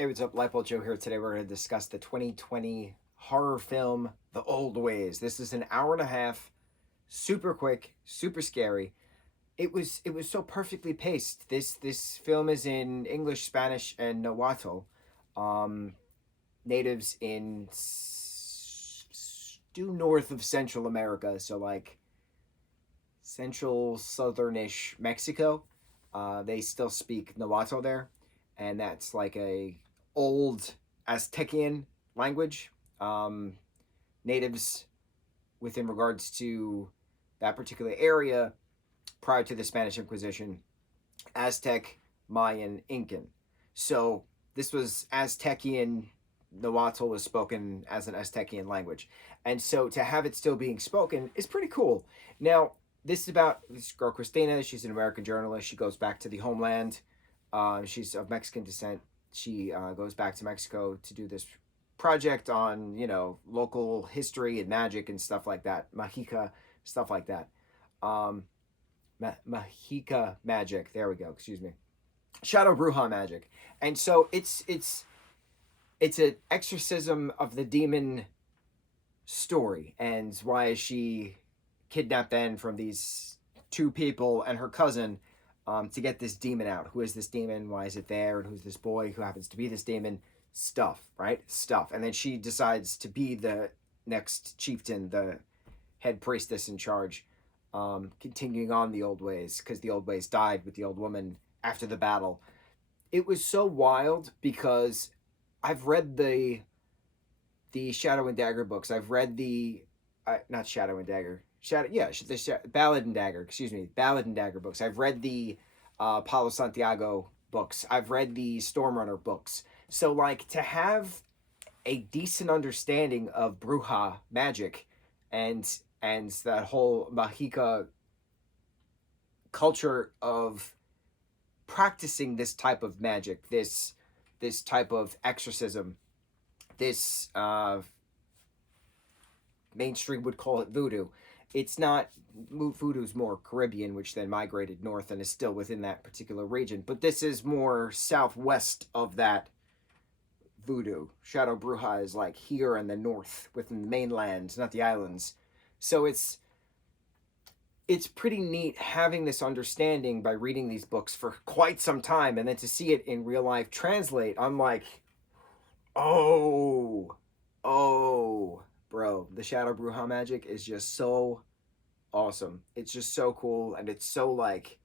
Hey, what's up? Lightboltjoe here. Today we're going to discuss the 2020 horror film, The Old Ways. This is an hour and a half, super quick, super scary. It was so perfectly paced. This film is in English, Spanish, and Nahuatl. Um, Natives in due north of Central America, so like central southernish Mexico. They still speak Nahuatl there, and that's like a old Aztecian language. Um, Natives within regards to that particular area prior to the Spanish Inquisition, Aztec, Mayan, Incan. So this was Aztecian. Nahuatl was spoken as an Aztecian language, and so to have it still being spoken is pretty cool. Now, this is about this girl Christina. She's an American journalist. She goes back to the homeland. She's of Mexican descent. She goes back to Mexico to do this project on local history and magic and stuff like that, Mahica stuff like that. Um, Mahica magic. There we go. Excuse me. Shadow Bruja magic, and so it's an exorcism of the demon story, and why is she kidnapped then from these two people and her cousin, to get this demon out. Who is this demon? Why is it there? And who's this boy who happens to be this demon? Stuff, right? Stuff. And then she decides to be the next chieftain, the head priestess in charge, continuing on the old ways, because the old ways died with the old woman after the battle. It was so wild because I've read the Shadow and Dagger books. I've read the not Shadow and Dagger. Ballad and Dagger. Excuse me, Ballad and Dagger books. I've read the Paulo Santiago books. I've read the Stormrunner books. So like to have a decent understanding of Bruja magic and that whole Mahica culture of practicing this type of magic, this type of exorcism, this mainstream would call it voodoo. It's not. Voodoo's more Caribbean, which then migrated north and is still within that particular region, but this is more southwest of that voodoo. Shadow Bruja is like here in the north within the mainland, not the islands. So it's pretty neat having this understanding by reading these books for quite some time, and then to see it in real life translate. I'm like, oh, bro, the Shadow Bruja magic is just so awesome. It's just so cool, and it's so like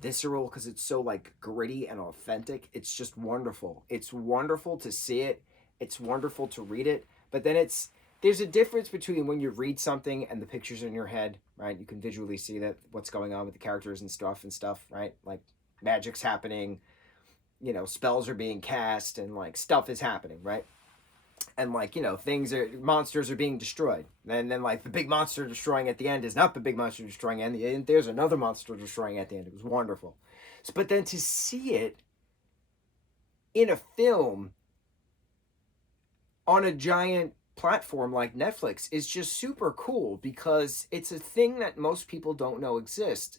visceral because it's so like gritty and authentic. It's just wonderful. It's wonderful to see it. It's wonderful to read it. But then there's a difference between when you read something and the pictures in your head, right? You can visually see that what's going on with the characters and stuff, right? Like magic's happening, spells are being cast, and like stuff is happening, right? And like monsters are being destroyed, and then like the big monster destroying at the end is not the big monster destroying at the end. There's another monster destroying at the end. It was wonderful. But then to see it in a film on a giant platform like Netflix is just super cool, because it's a thing that most people don't know exists.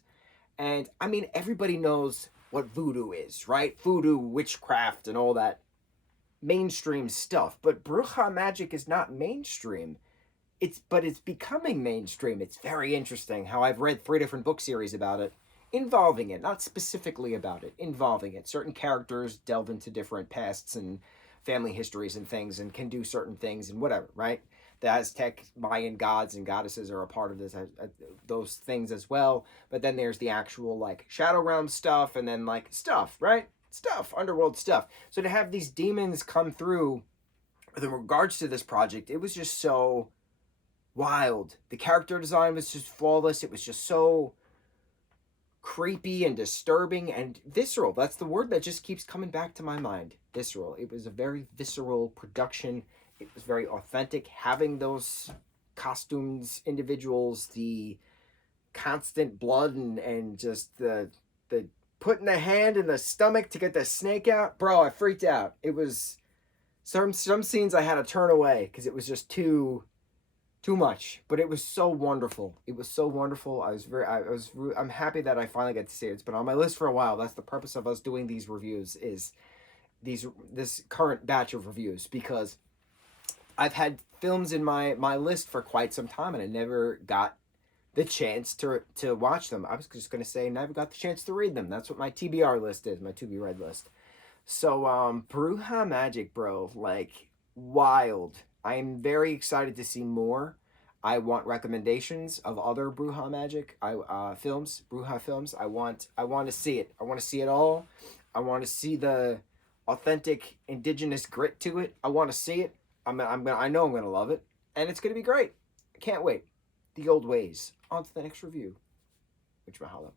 And I mean, everybody knows what voodoo is, right? Voodoo, witchcraft, and all that mainstream stuff. But Bruja magic is not mainstream. But it's becoming mainstream. It's very interesting how I've read 3 different book series about it, involving it, not specifically about it, involving it. Certain characters delve into different pasts and family histories and things, and can do certain things and whatever, right? The Aztec Mayan gods and goddesses are a part of this, those things as well. But then there's the actual like Shadow Realm stuff, and then like stuff, right? Stuff, underworld stuff. So to have these demons come through with regards to this project, it was just so wild. The character design was just flawless. It was just so creepy and disturbing and visceral. That's the word that just keeps coming back to my mind. Visceral. It was a very visceral production. It was very authentic. Having those costumes, individuals, the constant blood and just the putting the hand in the stomach to get the snake out. Bro, I freaked out. It was some scenes I had to turn away because it was just too much, but it was so wonderful. It was so wonderful. I'm happy that I finally got to see it. It's been on my list for a while. That's the purpose of us doing these reviews, is this current batch of reviews, because I've had films in my list for quite some time and I never got the chance to watch them. I was just gonna say never got the chance to read them. That's what my TBR list is, my to be read list. So Bruja Magic, bro, like wild. I'm very excited to see more. I want recommendations of other Bruja Magic films, Bruja films. I want to see it. I want to see it all. I want to see the authentic indigenous grit to it. I want to see it. I know I'm gonna love it, and it's gonna be great. I can't wait. The old ways. On to the next review. Which mahalo.